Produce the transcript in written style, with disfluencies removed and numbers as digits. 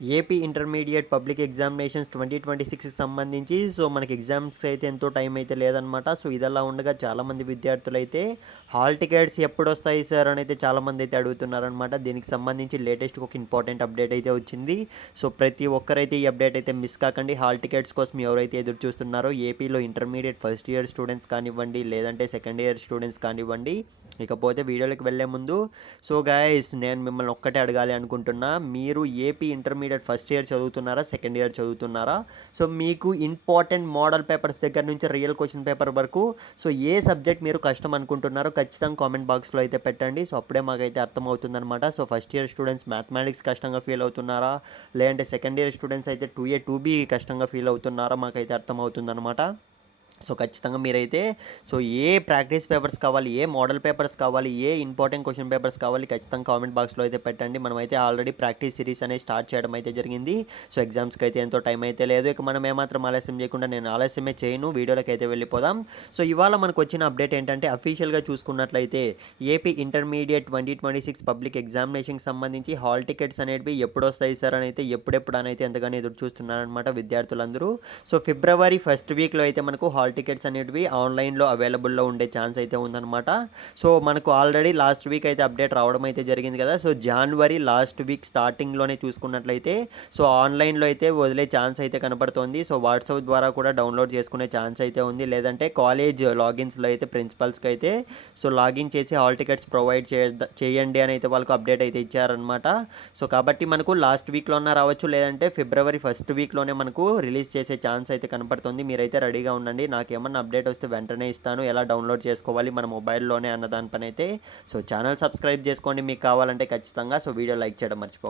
AP intermediate public examinations 2026కి సంబంధించి మనకి ఎగ్జామ్స్కి అయితే ఎంతో టైం అయితే లేదనమాట. ఇదలా ఉండగా చాలామంది విద్యార్థులైతే హాల్ టికెట్స్ ఎప్పుడొస్తాయి సార్ అని అయితే చాలామంది అయితే అడుగుతున్నారనమాట. దీనికి సంబంధించి లేటెస్ట్‌గా ఒక ఇంపార్టెంట్ అప్డేట్ అయితే వచ్చింది. ప్రతి ఒక్కరైతే ఈ అప్డేట్ అయితే మిస్ కాకండి. హాల్ టికెట్స్ కోసం ఎవరైతే ఎదురు చూస్తున్నారో ఏపీలో ఇంటర్మీడియట్ ఫస్ట్ ఇయర్ స్టూడెంట్స్ కానివ్వండి, లేదంటే సెకండ్ ఇయర్ స్టూడెంట్స్ కానివ్వండి. ఇకపోతే వీడియోలోకి వెళ్ళే ముందు గైస్ నేను మిమ్మల్ని ఒక్కటే అడగాలి అనుకుంటున్నా. మీరు ఏపీ ఇంటర్మీడియట్ ఫస్ట్ ఇయర్ చదువుతున్నారా? సెకండ్ ఇయర్ చదువుతున్నారా? మీకు ఇంపార్టెంట్ మోడల్ పేపర్స్ దగ్గర నుంచి రియల్ క్వశ్చన్ పేపర్ వరకు ఏ సబ్జెక్ట్ మీరు కష్టం అనుకుంటున్నారో ఖచ్చితంగా కామెంట్ బాక్స్లో అయితే పెట్టండి. అప్పుడే మాకైతే అర్థమవుతుందనమాట. ఫస్ట్ ఇయర్ స్టూడెంట్స్ మ్యాథమెటిక్స్ కష్టంగా ఫీల్ అవుతున్నారా? లేదంటే సెకండ్ ఇయర్ స్టూడెంట్స్ అయితే 2A 2B కష్టంగా ఫీల్ అవుతున్నారా? మాకైతే అర్థమవుతుందనమాట. ఖచ్చితంగా మీరైతే ఏ ప్రాక్టీస్ పేపర్స్ కావాలి, ఏ మోడల్ పేపర్స్ కావాలి, ఏ ఇంపార్టెంట్ క్వశ్చన్ పేపర్స్ కావాలి ఖచ్చితంగా కామెంట్ బాక్స్లో అయితే పెట్టండి. మనమైతే ఆల్రెడీ ప్రాక్టీస్ సిరీస్ అనేది స్టార్ట్ చేయడం అయితే జరిగింది. ఎగ్జామ్స్కి అయితే ఎంతో టైం అయితే లేదు. ఇక మనం ఏమాత్రం ఆలస్యం చేయకుండా నేను ఆలస్యమే చేయను, వీడియోలోకి అయితే వెళ్ళిపోదాం. ఇవాళ మనకు వచ్చిన అప్డేట్ ఏంటంటే అఫీషియల్గా చూసుకున్నట్లయితే ఏపీ ఇంటర్మీడియట్ 2026 పబ్లిక్ ఎగ్జామినేషన్కి సంబంధించి హాల్ టికెట్స్ అనేవి ఎప్పుడు వస్తాయి సార్ అని అయితే ఎప్పుడెప్పుడు అని అయితే ఎంతగానో ఎదురు చూస్తున్నారనమాట విద్యార్థులందరూ. ఫిబ్రవరి ఫస్ట్ వీక్లో అయితే మనకు హాల్ టికెట్స్ అనేటివి ఆన్లైన్లో అవైలబుల్లో ఉండే ఛాన్స్ అయితే ఉందన్నమాట. మనకు ఆల్రెడీ లాస్ట్ వీక్ అయితే అప్డేట్ రావడం అయితే జరిగింది కదా. జనవరి లాస్ట్ వీక్ స్టార్టింగ్లోనే చూసుకున్నట్లయితే ఆన్లైన్లో అయితే వదిలే ఛాన్స్ అయితే కనబడుతోంది. వాట్సాప్ ద్వారా కూడా డౌన్లోడ్ చేసుకునే ఛాన్స్ అయితే ఉంది. లేదంటే కాలేజ్ లాగిన్స్లో అయితే ప్రిన్సిపల్స్కి అయితే లాగిన్ చేసి హాల్ టికెట్స్ ప్రొవైడ్ చేయండి అని అయితే వాళ్ళకు అప్డేట్ అయితే ఇచ్చారనమాట. కాబట్టి మనకు లాస్ట్ వీక్లోనే రావచ్చు, లేదంటే ఫిబ్రవరి ఫస్ట్ వీక్లోనే మనకు రిలీజ్ చేసే ఛాన్స్ అయితే కనపడుతుంది. మీరైతే రెడీగా ఉండండి. నాకేమన్నా అప్డేట్ వస్తే వెంటనే ఇస్తాను. ఎలా డౌన్లోడ్ చేసుకోవాలి మన మొబైల్లోనే అన్న దానిపైన అయితే ఛానల్ సబ్స్క్రైబ్ చేసుకోండి మీకు కావాలంటే ఖచ్చితంగా. వీడియో లైక్ చేయడం మర్చిపోకండి.